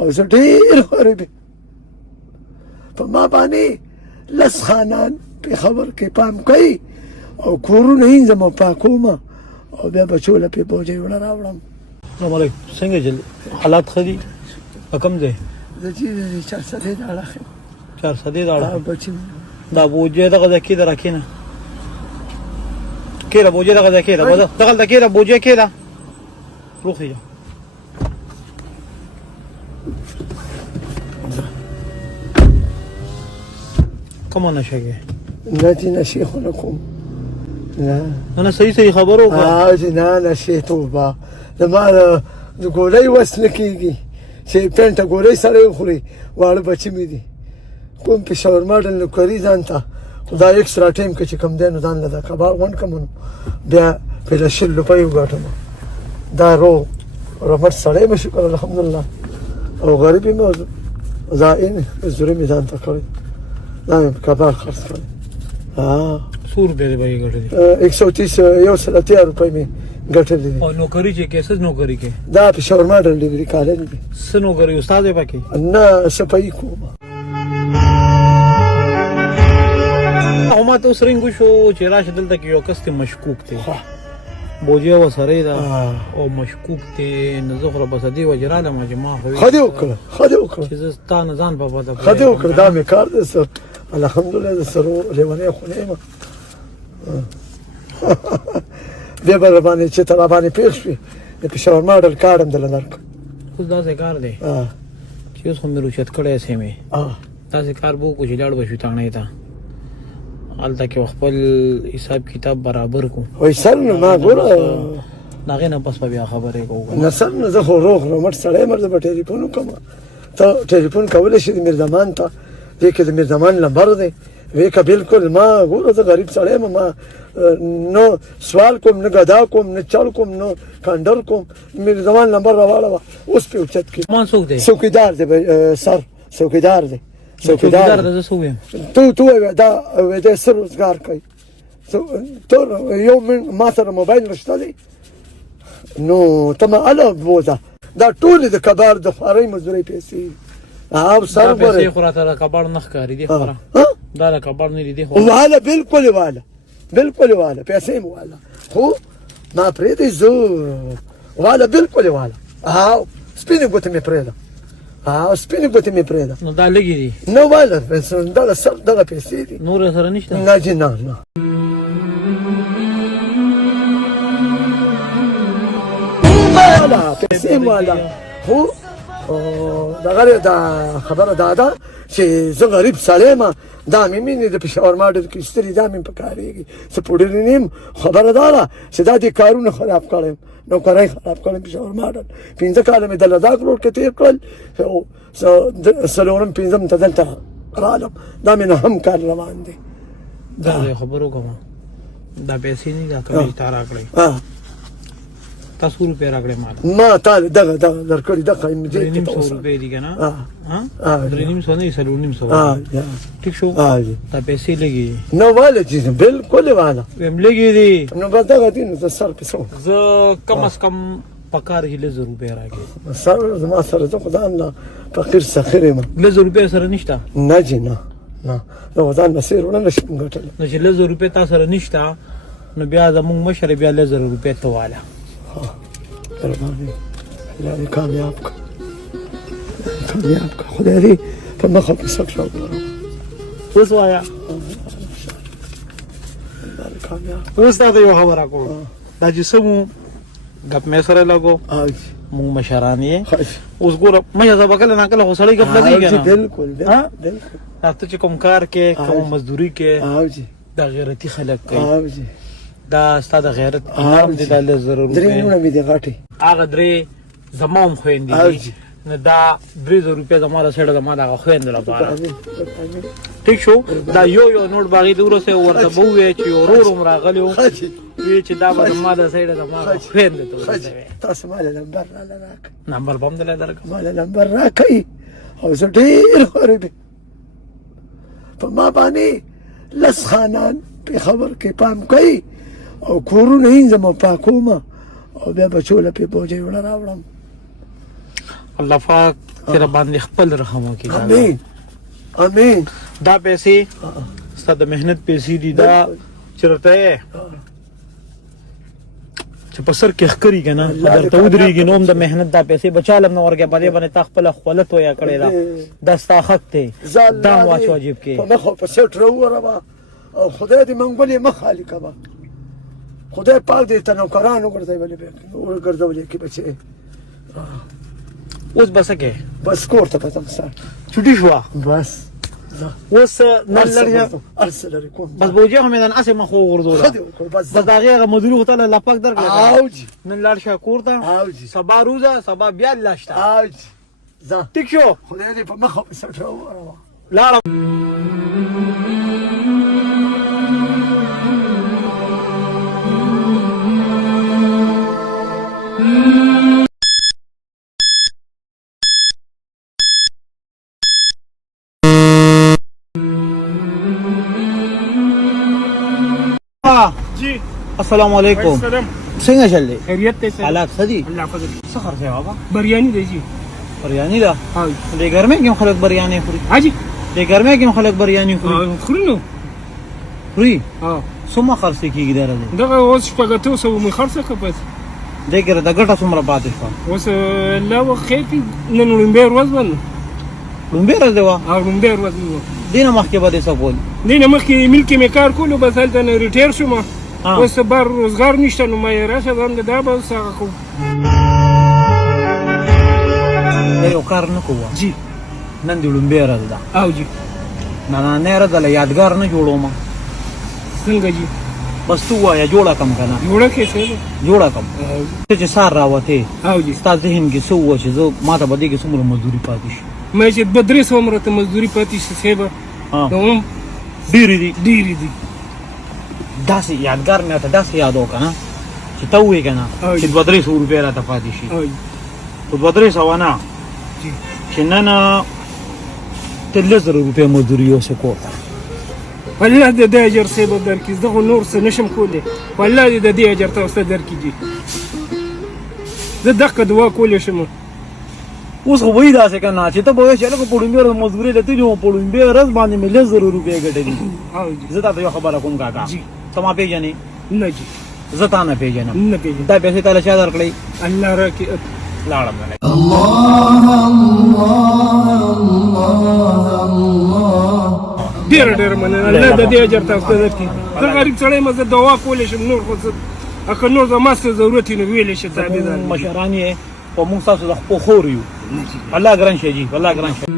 او زه ډېر غریب یم په ما باندې لس خانان پېښور کې پام کوي او کورونه یې زما پاکوم او بیا بچو له پې بوجۍ وړه راوړم. السلام علیکم. څنګه جل حالات ښه دي؟ په کوم ځای؟ زه چې چارسدې د اړخ یم. چارسدې د اړخ؟ بچي دا بوجۍ دغه ځای کېده راکېنه کېده بوجۍ دغه ځای کېده دغلته کېده بوجۍ کېده روخېږه. کومه نشه کې؟ نه چې نشې خو نه کوم نه صحیح خبرو وکړه. چې نه نشې توبه زما د ګولۍ وس نه کېږي چې پینټه ګولۍ سړی وخوري واړه بچي مې دي کوم پېښور ماډل نوکري ځان ته خو دا اکسټرا ټایم کې چې کوم دی نو ځان له دا کباب غونډ کړم نو بیا پهله 100 روپۍ وګټم دا روغ رمټ سړی مې شکر الحمدلله او غریب یم زائن زوري مې ځان ته کړی دا مې کباب خرڅ کړی. 100 روپۍ دې به یې ګټلې 130 یو سل اتیا روپۍ مې ګټلې. او نوکري چې کې څه نوکري کې؟ دا پېښور ماډل ډګري کالج دی. څه نوکري استاد یې پکې؟ نه صفایي کوم. او ما ته اوس رنګ وشو چې راشه دلته کې یو کس ته مشکوک دی بوجۍ ورسره ده او مشکوک دی نو زه خو به صدې وجې رالم چې ما ښه دې وکړه چې زه ستا نه ځان په پته ښه دې وکړه دا مې کار دی سر الحمدلله د سرو لیونی خو نه یم بیا به راباندې چې ته راباندې پېښ شوې د پېښور ماډل کار هم دله درکړه. اوس داسې کار دی چې اوس خو مې روشت کړی سې مې داسې کار به وکړو چې لاړ به شو تاڼۍ ته هلته کې خپل حساب کتاب برابر کړو. وایي سر نه ما ګوره د هغې نه پس به بیا خبرې کوو. نه سر نه زه خو روغ رمټ سړی یم زه به ټلیفون وکړم ته ټلیفون کولی شي د میرزمان ته دې کې د میرزمان نمبر دی وی که بالکل ما ګوره زه غریب سړی یم ما نو سوال کوم نه ګدا کوم نه چل کوم نه کانډر کوم میرزمان نمبر راواړوه اوس پې اوچت کړي. مان څوک دی؟ څوکیدار دی سر څوکیدار دی. څوکیدار د زه څه ویم؟ تو وایې دا دی څه روزګار کوي ته یو ما سره موبایل نشته دی نو ته ما هله بوځه دا ټولې د کباړ د خوارۍ مزدورۍ پیسې او سر دا پیسې خو راته د کباړ نه ښکاري دي خوره دا د کباړ نه دي واله بالکل واله بالکل واله پیسې مو واله خو ما پرېږدئ زه واله بالکل واله او سپینې ګوتې مې پرېږده او سپینې ګوتې مې پرېږده نو دا لږې دي نه واله دغه سر دغه پیسې دي نور سره نشته نه جي نه واله پیسې واله خو دغه دا خبره دا ده چې زه غریب سړی یم دا مې مینې د پېښور ماډل کې ستري دا مې پکارېږي څه پوډرې نه یم خبره دا ده چې دا دې کارونه خراب کړی یم نوکرۍ خراب کړی پېښور ماډل 5 کاله مې د لداخ روډ کې تېر کړل څلورم 5م ته دلته رالم دا مې نه هم کار روان دی. دا خبرو کوم دا پیسې نه دا کوي تا راکړی تا 100 روپۍ راکړی ما تا دغه درکړي دغه 300 روپۍ دي که نه 300 نه 450 ټیک شو دا پیسې لږې دي نه واله چې بالکل واله ویم لږې دي نو بس دغه دي نو د سر پیسو زه کم از کم په کار کې 100 روپۍ راکړې سر زما سره زه خو ځان له فقیر سخیر یم 100 روپۍ سره نشته نه جي نه زه خو ځان له سیر ونه نشم ګټلی نو چې 100 روپۍ تا سره نشته نو بیا زمونږ مشر بیا 100 روپۍ ته واله الله دې کامیاب کړه خدای دې په مخه کې سک شو اوس وایه اوس تا ته یو خبره کوم دا چې څه مو ګپ مې سره لګو مونږ مشران یې اوس ګوره مشه زه به کله ناکله خو سړی ګپ لګېږي نه بالکل ته چې کوم کار کې کوم مزدوري کې دا غیرتي خلک کوي دا ستا د غیرت انعام دی دا 100 روپۍ درې نومونه مې دي غټې هغه درې زما هم خویندې دي نو دا 300 روپۍ زما د سړی زما دغه خویندو لپاره ټیک شو دا یو نوټ به هغې ته ورسوي ورته به ووایې چې یو ورور هم راغلی و وی چې دا به زما د سړی زما خویندو ته ورسوي تاسو ماله نمبر راله راکړئ نمبر به هم دلی درکړم ماله نمبر راکئ او زه ډېر غریب یم په ما باندې لس خانان پېښور کې پام کوي او کورونه یې زما پاکوم او بیا بچو له پې بوجۍ وړه راوړم. الله پاک تر باندې خپل رحم وکړي امين امين دا پیسې ستاسو د مهنت پیسې دي دا چرته چې په سر کې ښکري کنه درته ودرېږي نو هم د مهنت دا پیسې بچالم نه ورګه باندې باندې تا خپل خپلت ویا کړی دا ستا حق دی دا واچو واجب کې په مخ په سټ راوړم او خدای دې منګولې مخالي کبا خدای پاک دې ته نوکرانو ګرځي ولې به ګرځولې کې بچي اوس بس کې بس کور ته پاتم سره چټي شو بس اوس نن لري ارسل کوم بس بوجه هم نن اسه مخو ورزول بس دا غیره مدیر هوته لپاک درکړه اوج نن لار شه کور ته اوج سبا روزه سبا بیا لاشته اوج ځه ټیک شو خدای دې په مخ په سټ راوړم لاړ जी السلام علیکم السلام څنګه چلې خیریت ته سر حالات سدي الله فضل څه خرڅه بابا بریانی دی جی بریانی دا ها دې ګرمه کې خلک بریانی خوري حاجی دې ګرمه کې خلک بریانی خوري خورینو خوري ها څومره خرڅ کیږي درته دغه اوس شپږ سو مې خرڅه کپس دې ګره د ګټه څومره پاتې شو اوس لا وخت نن لومبه ورځ ونه لومبه راځي وا لومبه ورځ نو دینه مخکې به څه کول دینه مخکې ملکی مې کار کولو بس هلته نه ریټیر شوم اوس بار روزګار نشته نو مې راشه زم دا به سره کوم یو کار نه کوه جی نن دې لومبه راځي دا او جی نه نه راځي یادګار نه جوړوم څنګه جی بس تو وایا جوړه کم کنه جوړه کې څه جوړه کم چې سار راوته او جی ستا ذهن کې څه و چې زه ما ته بده کې څومره مزدوري پاتې شي مې چې بدرې سومره ته مزدوري پاتې شي سیبه نو ډېری دي ډېری دي داسې یادګار مې ته داسې یادو کنه چې ته وې کنه چې 200 روپیا راته پاتې شي په 200 نه چې نن 3000 روپیا مزدوري یو څه کوته والله د دې اجر سیبه درکې زه نور څه نشم کولی والله د دې اجر تاسو درکې دي زه دغه دعا کولی شم اوس خو وای داسې کنه چې ته به چې لکه پړومبه مزدوري لته جو پړومبه ورځ باندې مې 1000 روپیا ګټلې زه تاسو یو خبره کوم کاکا سما پیژنې نه جی زه تا نه پیژنم نه پیژنم دا پیسې تعالی چا درکړې الله راکې لاړم ډېر ډېر مننه الله د دې اجر تاسو درکې زه غریب سړی یم زه دعا کولی شم نور خو اکه نور زما څه ضرورت یې نو ویلی شي تابعدار مشران یې په موږ تاسو د خپل خور یو الله ګران شي جی الله ګران شي